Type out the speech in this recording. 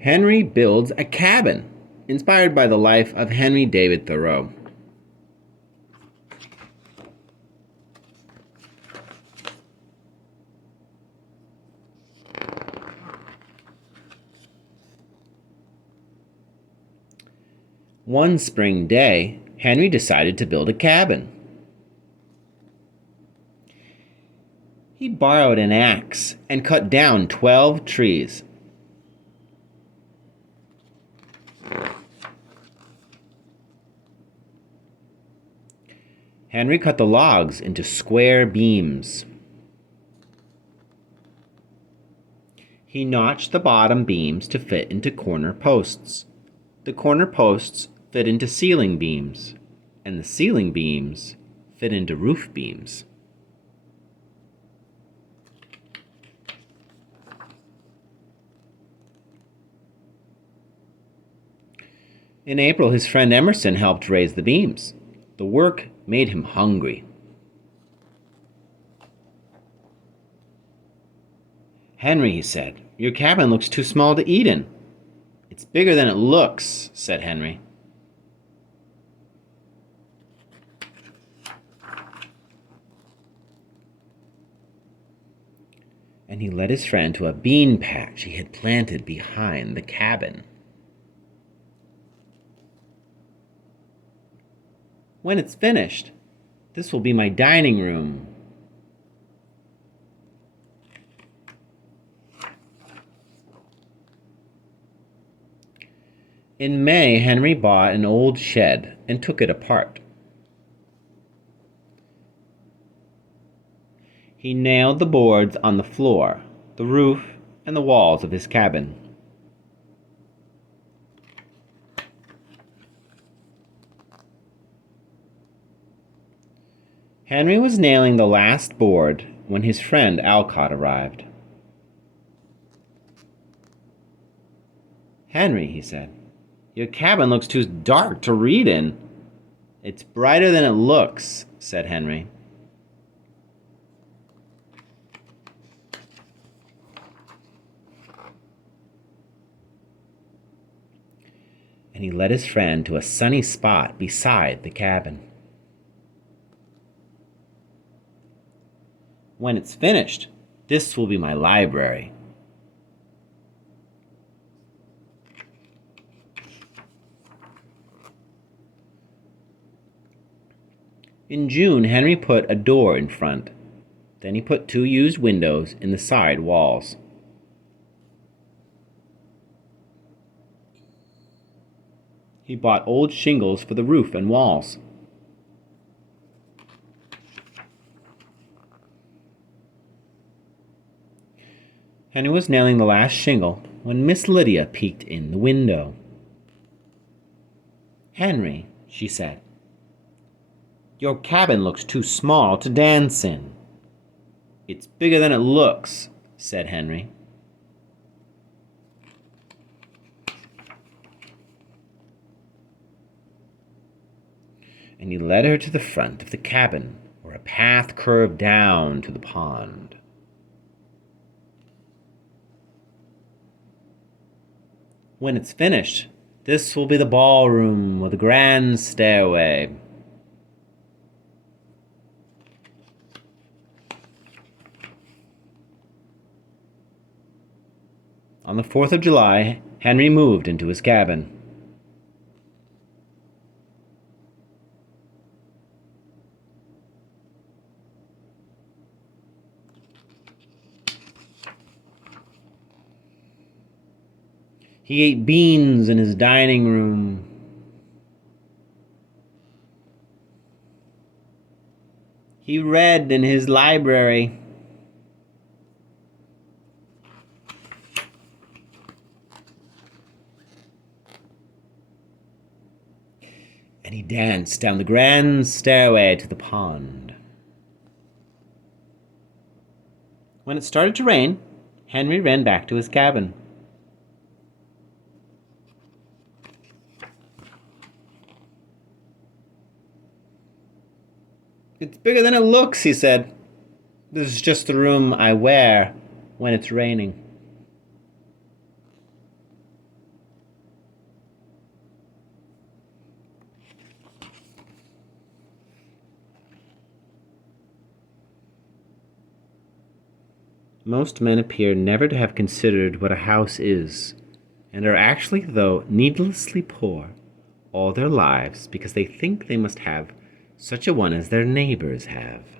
Henry builds a cabin, inspired by the life of Henry David Thoreau. One spring day, Henry decided to build a cabin. He borrowed an axe and cut down 12 trees. Henry cut the logs into square beams. He notched the bottom beams to fit into corner posts. The corner posts fit into ceiling beams, and the ceiling beams fit into roof beams. In April, his friend Emerson helped raise the beams. The work made him hungry. "Henry," he said, "your cabin looks too small to eat in." "It's bigger than it looks," said Henry. And he led his friend to a bean patch he had planted behind the cabin. "When it's finished, this will be my dining room." In May, Henry bought an old shed and took it apart. He nailed the boards on the floor, the roof, and the walls of his cabin. Henry was nailing the last board when his friend Alcott arrived. "Henry," he said, "your cabin looks too dark to read in." "It's brighter than it looks," said Henry. And he led his friend to a sunny spot beside the cabin. "When it's finished, this will be my library." In June, Henry put a door in front. Then he put 2 used windows in the side walls. He bought old shingles for the roof and walls. Henry was nailing the last shingle when Miss Lydia peeked in the window. "Henry," she said, "your cabin looks too small to dance in." "It's bigger than it looks," said Henry. And he led her to the front of the cabin, where a path curved down to the pond. "When it's finished, this will be the ballroom with a grand stairway." On the 4th of July, Henry moved into his cabin. He ate beans in his dining room. He read in his library. And he danced down the grand stairway to the pond. When it started to rain, Henry ran back to his cabin. "It's bigger than it looks," he said. "This is just the room I wear when it's raining." Most men appear never to have considered what a house is, and are actually, though needlessly poor, all their lives because they think they must have such a one as their neighbors have.